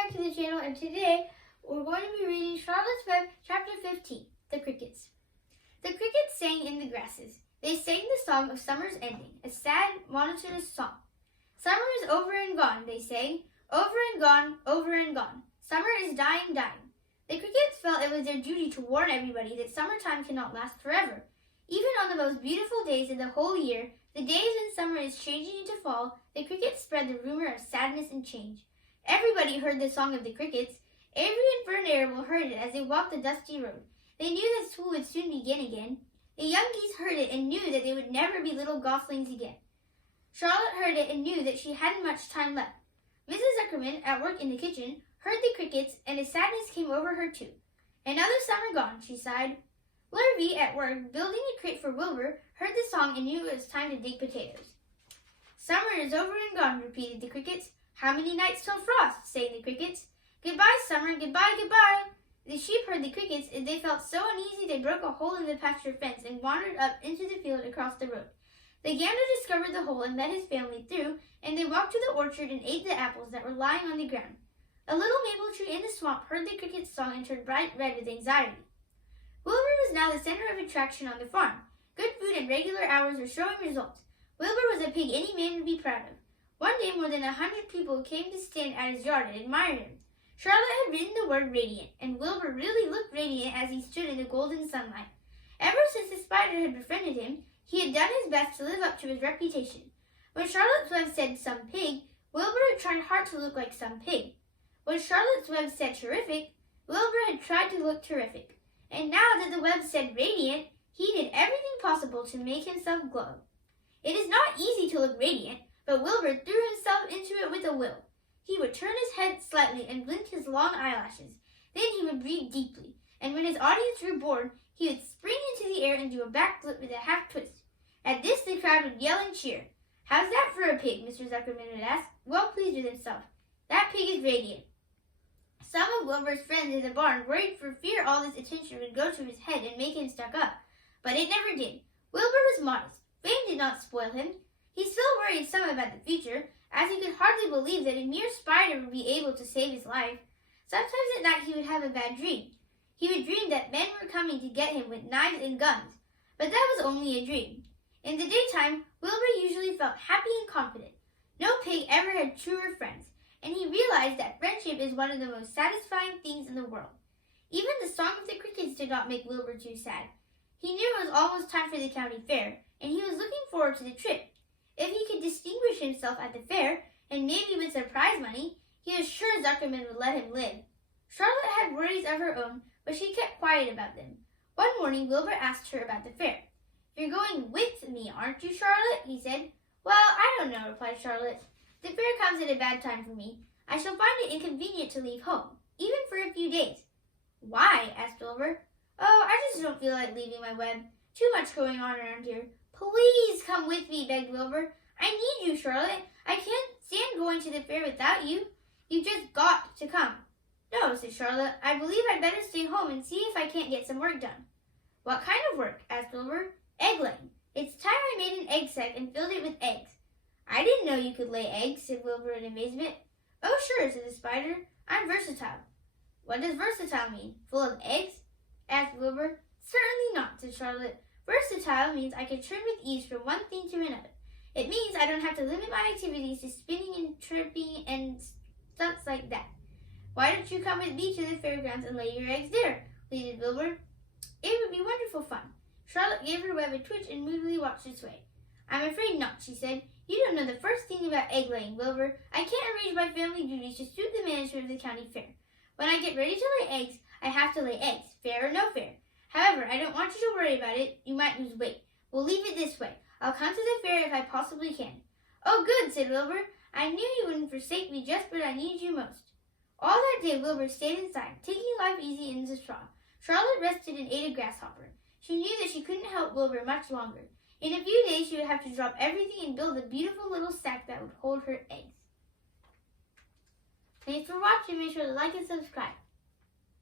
back to the channel, and today we're going to be reading Charlotte's Web, Chapter 15, The Crickets. The crickets sang in the grasses. They sang the song of summer's ending, a sad, monotonous song. Summer is over and gone, they sang, over and gone, over and gone. Summer is dying, dying. The crickets felt it was their duty to warn everybody that summertime cannot last forever. Even on the most beautiful days of the whole year, the days when summer is changing into fall, the crickets spread the rumor of sadness and change. Everybody heard the song of the crickets. Avery and Fern Arable heard it as they walked the dusty road. They knew that school would soon begin again. The young geese heard it and knew that they would never be little goslings again. Charlotte heard it and knew that she hadn't much time left. Mrs. Zuckerman, at work in the kitchen, heard the crickets, and a sadness came over her too. Another summer gone, she sighed. Lurvy, at work, building a crate for Wilbur, heard the song and knew it was time to dig potatoes. Summer is over and gone, repeated the crickets. How many nights till frost, sang the crickets. Goodbye, summer, goodbye, goodbye. The sheep heard the crickets, and they felt so uneasy they broke a hole in the pasture fence and wandered up into the field across the road. The gander discovered the hole and led his family through, and they walked to the orchard and ate the apples that were lying on the ground. A little maple tree in the swamp heard the cricket's song and turned bright red with anxiety. Wilbur was now the center of attraction on the farm. Good food and regular hours were showing results. Wilbur was a pig any man would be proud of. One day more than 100 people came to stand at his yard and admire him. Charlotte had written the word radiant, and Wilbur really looked radiant as he stood in the golden sunlight. Ever since the spider had befriended him, he had done his best to live up to his reputation. When Charlotte's Web said some pig, Wilbur had tried hard to look like some pig. When Charlotte's Web said terrific, Wilbur had tried to look terrific. And now that the web said radiant, he did everything possible to make himself glow. It is not easy to look radiant, but Wilbur threw himself into it with a will. He would turn his head slightly and blink his long eyelashes. Then he would breathe deeply, and when his audience grew bored, he would spring into the air and do a backflip with a half twist. At this, the crowd would yell and cheer. How's that for a pig? Mr. Zuckerman would ask, well pleased with himself. That pig is radiant. Some of Wilbur's friends in the barn worried for fear all this attention would go to his head and make him stuck up. But it never did. Wilbur was modest. Fame did not spoil him. He still worried some about the future, as he could hardly believe that a mere spider would be able to save his life. Sometimes at night he would have a bad dream. He would dream that men were coming to get him with knives and guns. But that was only a dream. In the daytime, Wilbur usually felt happy and confident. No pig ever had truer friends, and he realized that friendship is one of the most satisfying things in the world. Even the song of the crickets did not make Wilbur too sad. He knew it was almost time for the county fair, and he was looking forward to the trip. If he could distinguish himself at the fair, and maybe with some prize money, he was sure Zuckerman would let him live. Charlotte had worries of her own, but she kept quiet about them. One morning, Wilbur asked her about the fair. You're going with me, aren't you, Charlotte? He said. Well, I don't know, replied Charlotte. The fair comes at a bad time for me. I shall find it inconvenient to leave home, even for a few days. Why? Asked Wilbur. Oh, I just don't feel like leaving my web. Too much going on around here. Please come with me, begged Wilbur. I need you, Charlotte. I can't stand going to the fair without you. You've just got to come. No, said Charlotte. I believe I'd better stay home and see if I can't get some work done. What kind of work? Asked Wilbur. Egg laying. It's time I made an egg sack and filled it with eggs. I didn't know you could lay eggs, said Wilbur in amazement. Oh, sure, said the spider. I'm versatile. What does versatile mean? Full of eggs? Asked Wilbur. Certainly not, said Charlotte. Versatile means I can turn with ease from one thing to another. It means I don't have to limit my activities to spinning and tripping and stunts like that. Why don't you come with me to the fairgrounds and lay your eggs there? Pleaded Wilbur. It would be wonderful fun. Charlotte gave her web a twitch and moodily watched its way. I'm afraid not, she said. You don't know the first thing about egg laying, Wilbur. I can't arrange my family duties to suit the management of the county fair. When I get ready to lay eggs, I have to lay eggs, fair or no fair. However, I don't want you to worry about it. You might lose weight. We'll leave it this way. I'll come to the fair if I possibly can. Oh, good, said Wilbur. I knew you wouldn't forsake me just when I needed you most. All that day, Wilbur stayed inside, taking life easy in the straw. Charlotte rested and ate a grasshopper. She knew that she couldn't help Wilbur much longer. In a few days, she would have to drop everything and build a beautiful little sack that would hold her eggs. Thanks for watching. Make sure to like and subscribe.